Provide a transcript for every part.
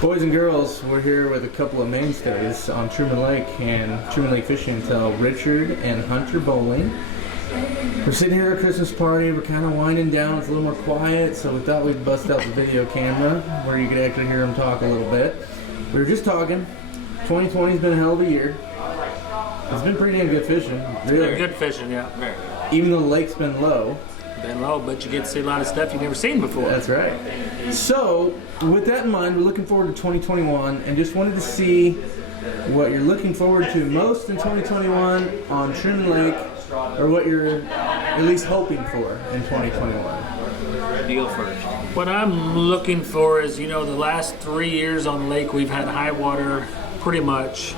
Boys and girls, we're here with a couple of mainstays on Truman Lake and Truman Lake Fishing Until Richard and Hunter Bowling. We're sitting here at a Christmas party. We're kind of winding down. It's a little more quiet, so we thought we'd bust out the video camera where you could actually hear them talk a little bit. We were just talking. 2020's been a hell of a year. It's been pretty damn good fishing. Really. Good fishing, yeah. Very. Even though the lake's been low. Been low, but you get to see a lot of stuff you've never seen before. That's right. So, with that in mind, we're looking forward to 2021 and just wanted to see what you're looking forward to most in 2021 on Truman Lake, or what you're at least hoping for in 2021. Deal first. What I'm looking for is, the last 3 years on the lake we've had high water pretty much.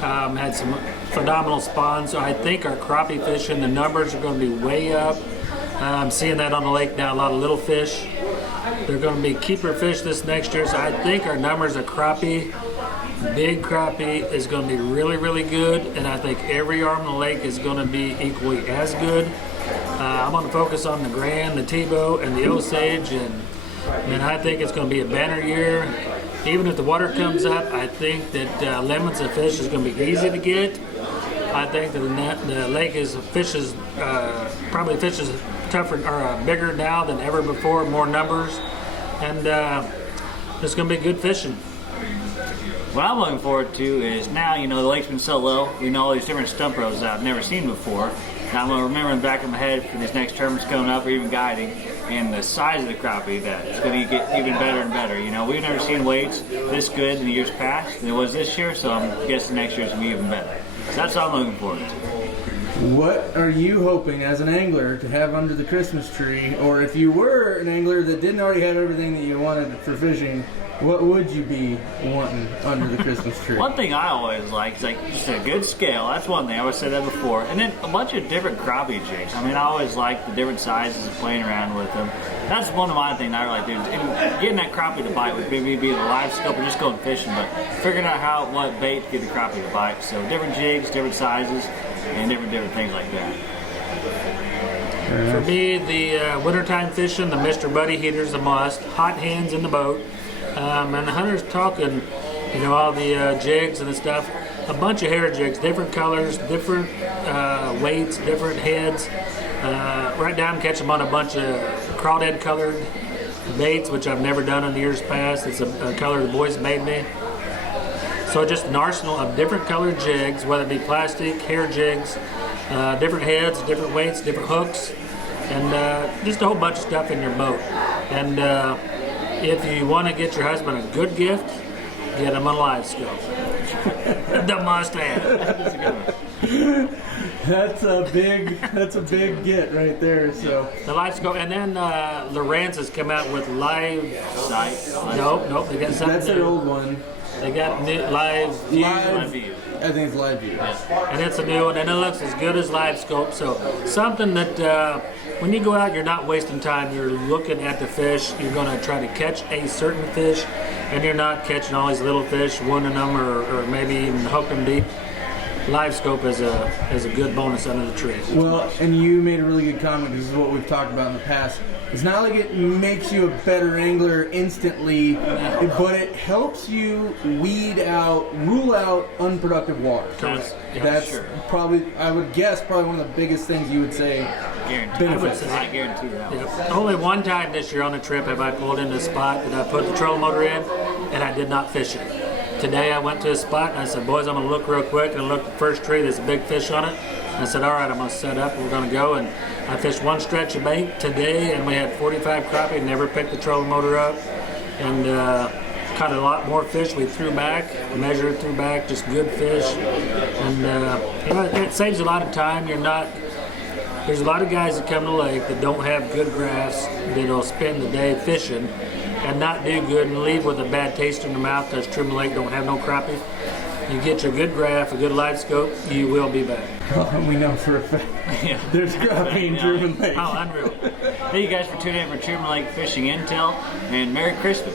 Had some phenomenal spawns, so I think our crappie fishing, the numbers are going to be way up. I'm seeing that on the lake now, a lot of little fish. They're going to be keeper fish this next year, so I think our numbers of crappie, big crappie, is going to be really, really good, and I think every arm of the lake is going to be equally as good. I'm going to focus on the Grand, the Tebow, and the Osage, and I think it's going to be a banner year. Even if the water comes up, I think that limits of fish is going to be easy to get. I think that the lake probably fishes tougher or bigger now than ever before, more numbers, and it's going to be good fishing. What I'm looking forward to is now, the lake's been so low, we know all these different stump rows that I've never seen before. Now I'm going to remember in the back of my head for these next tournaments coming up or even guiding, and the size of the crappie that it's going to get even better and better. We've never seen weights this good in the years past than it was this year, so I'm guessing next year's going to be even better. So that's what I'm looking forward to. What are you hoping as an angler to have under the Christmas tree? Or if you were an angler that didn't already have everything that you wanted for fishing, what would you be wanting under the Christmas tree? One thing I always like is just a good scale. That's one thing. I always said that before. And then a bunch of different crappie jigs. I always like the different sizes and playing around with them. That's one of my things I like doing. And getting that crappie to bite would maybe be the live scope or just going fishing, but figuring out what bait to get the crappie to bite. So different jigs, different sizes, and different things like that. For me, the wintertime fishing, the Mr. Buddy heater's a must. Hot hands in the boat. And the hunter's talking, all the jigs and the stuff. A bunch of hair jigs, different colors, different weights, different heads. Right down, catch them on a bunch of crawdad colored baits, which I've never done in the years past. It's a color the boys made me. So just an arsenal of different colored jigs, whether it be plastic, hair jigs, different heads, different weights, different hooks, and just a whole bunch of stuff in your boat. And if you want to get your husband a good gift, get him a live scope. The must have. That's a big get right there. So the live scope, and then Lowrance has come out with live sight. Nope, they got something. That's their old one. They got new live view. I think it's live view. Yeah. And it's a new one, and it looks as good as live scope. So something that when you go out, you're not wasting time. You're looking at the fish. You're going to try to catch a certain fish, and you're not catching all these little fish, wounding them, or maybe even hooking them deep. Live scope is a good bonus under the tree. Well, and you made a really good comment. This is what we've talked about in the past. It's not like it makes you a better angler instantly, but it helps you rule out unproductive water. That's probably, I would guess, one of the biggest things you would say benefits. I guarantee that. Yep. Only one time this year on the trip have I pulled into a spot that I put the trolling motor in, and I did not fish it. Today I went to a spot and I said, boys, I'm going to look real quick, and I looked at the first tree, there's a big fish on it. And I said, all right, I'm going to set up, we're going to go. And I fished one stretch of bait today, and we had 45 crappie, never picked the trolling motor up, and caught a lot more fish. We threw back, measured, threw back, just good fish. And it saves a lot of time. There's a lot of guys that come to the lake that don't have good graphs, that'll spend the day fishing and not do good and leave with a bad taste in their mouth because Truman Lake don't have no crappie. You get your good graph, a good live scope, you will be back. Well, we know for a fact there's crappie in Truman Lake. Oh, unreal. Thank you guys for tuning in for Truman Lake Fishing Intel, and Merry Christmas.